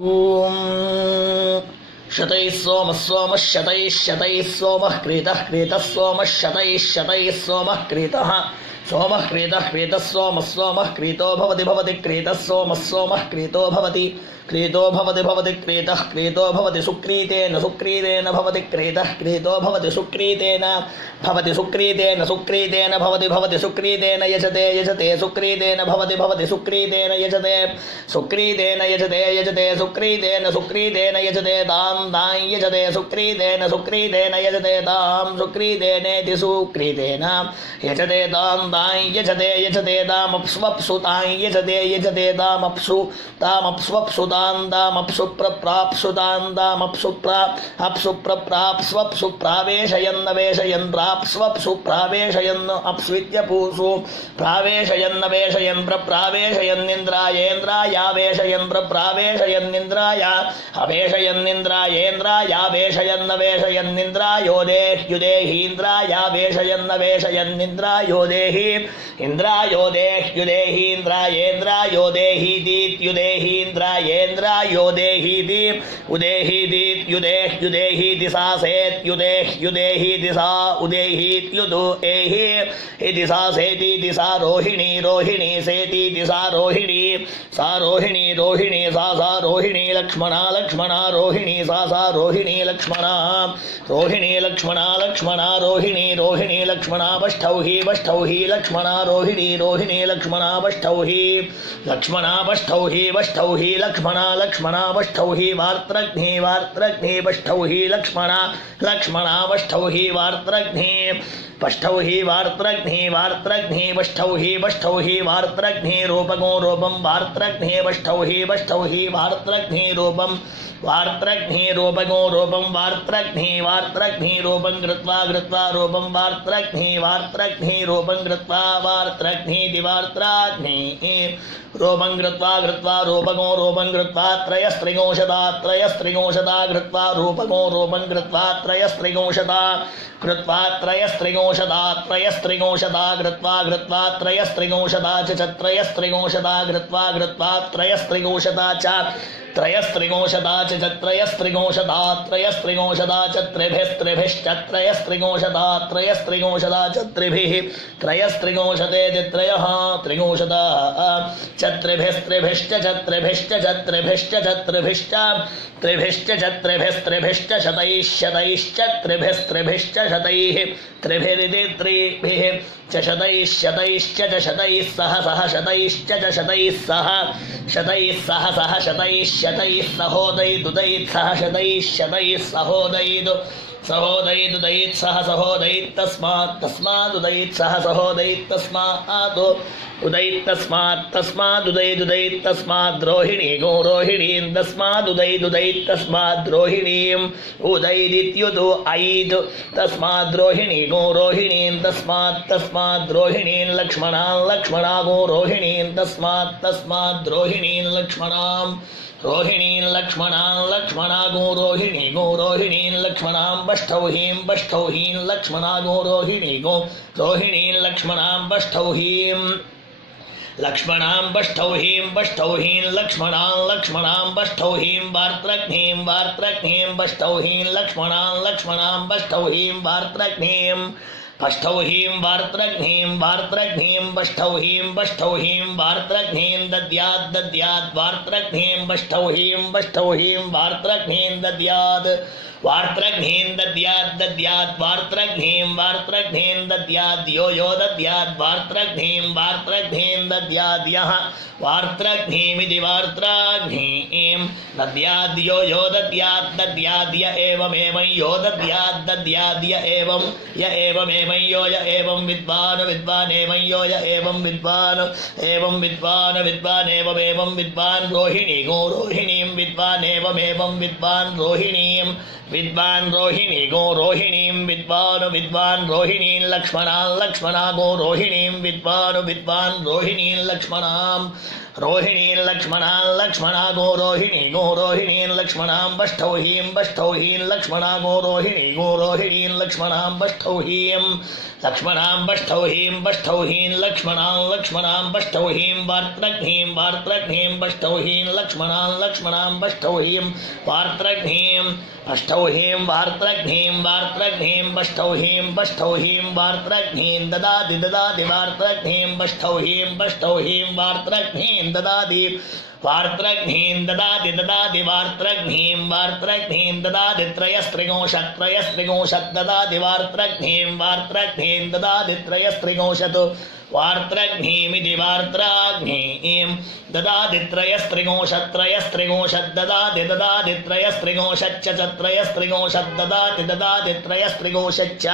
ॐ शतैः सोमः सोमः शतैः शतैः सोमः क्रीतः क्रीतः सोमः शतैः शतैः सोमः क्रीतः सोमः क्रीतः क्रीतः सोमः सोमः क्रीतो भवति भवति क्रीतः सोमः सोमः क्रीतो भवति भवति क्रीतः क्रीतो भवति सुक्रीतेन सुक्रीतेन भवति क्रीतः क्रीतो भवति सुक्रीतेन सुक्रीतेन भवति सुक्रीतेन यजते यजते सुक्रीतेन भवति सुक्रीतेन यजते सुक्रीतेन यजते सुक्रीतेन यजते दां दां यजते सुक्रीतेन यजते दां सुक्रीतेनेति सुक्रीतेन यजते दां दां यजते दामप्स्वप्सु तां यजते दामप्सु तामप्स्वप्सु दामप्सु प्रप्राप्सु दामप्सु अप्सु प्रप्राप्स्वप्सु प्रावेशयन्न वेशयन् प्राप्स्वप्सु प्रावेशयन् अप्स्वित्यपूसु प्रावेशयन्न वेशयन् प्रप्रावेशयन्निन्द्रायेन्द्रायावेशयन् प्रप्रावेशयन्निन्द्राय अवेशयन्निन्द्रायेन्द्रायावेशयन्न वेशयन्निन्द्रायोदेह्युदेहीन्द्रायावेशयन्न वेशयन्निन्द्रायोदेहि इन्द्रायोदेह्युदेहि इन्द्रायेन्द्रायोदेहीदीत्युदेहीन्द्रायेन्द्रायोदेहीदि उदेहीदीत्युदेह्युदेहि दिशासेत्युदेह्युदेहि दिशा उदेहीत्युदु एहि दिशा सेति दिशा रोहिणी रोहिणी सेति दिशा रोहिणी सा रोहिणी रोहिणी सा रोहिणी लक्ष्मणा लक्ष्मणा रोहिणी सा रोहिणी लक्ष्मणा रोहिणी लक्ष्मणा लक्ष्मणा रोहिणी रोहिणी लक्ष्मणा बष्ठौहि लक्ष्मणा रोहिणी रोहिणी लक्ष्मणा बष्ठौहि लक्ष्मणा लक्ष्मणा बष्ठौहि वार्त्रघ्नि बष्ठौहि लक्ष्मणा बष्ठौहि वार्त्रघ्नि बष्ठौहि वार्त्रघ्नि रूपगो रूपं वार्त्रघ्नि बष्ठौहि वार्त्रघ्नि रूपं वार्त्रघ्नि रूपगो रूपं वार्त्रघ्नि रूपं कृत्वा रूपं वार्त्रघ्नि रूपं कृत्वा वार्त्रघ्नि दिवार्त्राघ्नि रूपं कृत्वा रूपगो रूपं कृत्वा त्रयस्त्रिंशदा कृत्वा रूपगो रूपं कृत्वा त्रयस्त्रिंशदा कृत्वा त्रयस्त्रिंशदा कृत्वा त्रयस्त्रिंशदा च त्रयस्त्रिंशदा कृत्वा त्रयस्त्रिंशदा च त्रयस्त्रिंशदा च त्रयस्त्रिंशदा च त्रिभिश्च त्रयस्त्रिंशदा च त्रिभिः त्रयस्त्रिंशते त्रयः त्रिंशदा च त्रिभिश्च शतैश्च त्रिभिश्च शतैः त्रिभिरिति त्रिभिः च शतैश्च च शतैः सह शतैश्च च शतैः सह शतैः सहोदयितुदयित् सह शतैः सहोदयित् सह सहोदयित् तस्मादुदयित् सह सहोदयित् तस्मादुदयित् तस्माद्रोहिणी गो रोहिणीं तस्मादुदयित् तस्माद्रोहिणीम् उदयिदित्युदु ऐद् तस्माद्रोहिणी गो रोहिणीं तस्माद्रोहिणीं लक्ष्मणा गो रोहिणीं तस्माद्रोहिणीं लक्ष्मणां रोहिणीं लक्ष्मणा गो रोहिणीं लक्ष्मणां बष्ठौहीं लक्ष्मणा गो रोहिणीं लक्ष्मणां बष्ठौहीं लक्ष्मणां बष्ठौहीं लक्ष्मणां बष्ठौहीं वार्त्रघ्नीं बष्ठौहीं लक्ष्मणां बष्ठौहीं वार्त्रघ्नीं बष्ठौहीं वार्त्रघ्नीं बष्ठौहीं वार्त्रघ्नीं दद्यात् वार्त्रघ्नीं बष्ठौहीं वार्त्रघ्नीं दद्यात् वार्त्रघ्नीं दद्यात् वार्त्रघ्नीं दद्यात् यो दद्यात् वार्त्रघ्नीं दद्यात् यः वार्त्रघ्नीमिति वार्त्राघ्नीं दद्यात् यो दद्यात् य एवमेवं यो दद्यात् य एवमेवं यो य एवं विद्वान् एवं यो य एवं विद्वान् एवमेवं विद्वान् रोहिणी गो रोहिणीं विद्वान् एवमेवं विद्वान् रोहिणीं गो रोहिणीं विद्वान् रोहिणीं लक्ष्मणा गो रोहिणीं विद्वान् रोहिणीं लक्ष्मणां लक्ष्मणा गो रोहिणीं लक्ष्मणां बष्ठौहीं लक्ष्मणा गो रोहिणीं लक्ष्मणां बष्ठौहीं लक्ष्मणां बष्ठौहीं लक्ष्मणां बष्ठौहीं वार्त्रघ्नीं बष्ठौहीं लक्ष्मणां बष्ठौहीं वार्त्रघ्नीं अष्टौहीं वार्त्रघ्नीं वार्त्रघ्नीं बष्ठौहीं बष्ठौहीं वार्त्रघ्नीं ददाति ददाति वार्त्रघ्नीं बष्ठौहीं बष्ठौहीं वार्त्रघ्नीं ददाति वार्त्रघ्नीं ददाति ददाति वार्त्रघ्नीं वार्त्रघ्नीं ददाति त्रयस्त्रिंशत् त्रयस्त्रिंशत् ददाति वार्त्रघ्नीं वार्त्रघ्नीं ददाति त्रयस्त्रिंशत् वार्त्रघ्नीमिति वार्त्राघ्नीं ददाति त्रयस्त्रिंशत् त्रयस्त्रिंशत् ददाति ददाति त्रयस्त्रिंशच्च त्रयस्त्रिंशत् ददाति ददाति त्रयस्त्रिंशच्च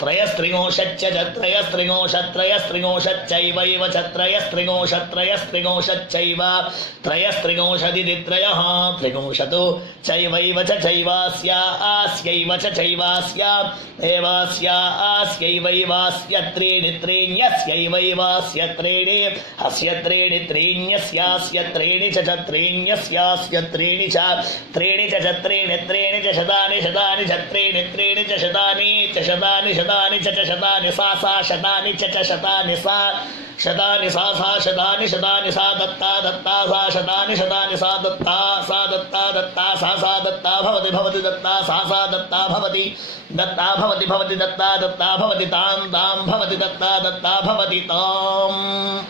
त्रयस्त्रिंशच्च त्रयस्त्रिंशत् त्रयस्त्रिंशच्चैवैव च त्रयस्त्रिंशत् त्रयस्त्रिंशच्चैव त्रयस्त्रिंशदिति त्रयः त्रिंशत् चैवैव च चैवास्या आस्यैव च चैवास्या एवास्या आस्यैवैवास्य त्रीणि त्रीण्यस्यैवैवास्य त्रीणि अस्य त्रीणि त्रीण्यस्यास्य त्रीणि च त्रीण्यस्यास्य त्रीणि च त्रीणि च त्रीणि त्रीणि च शतानि शतानि च त्रीणि त्रीणि च शतानि शतानि शतानि च शतानि सा शतानि च शतानि सा शतानि सा शतानि शतानि सा दत्ता दत्ता सा शतानि शतानि सा दत्ता दत्ता सा दत्ता भवति भवति दत्ता सा दत्ता भवति भवति दत्ता दत्ता भवति तां भवति दत्ता दत्ता भवति ताम्।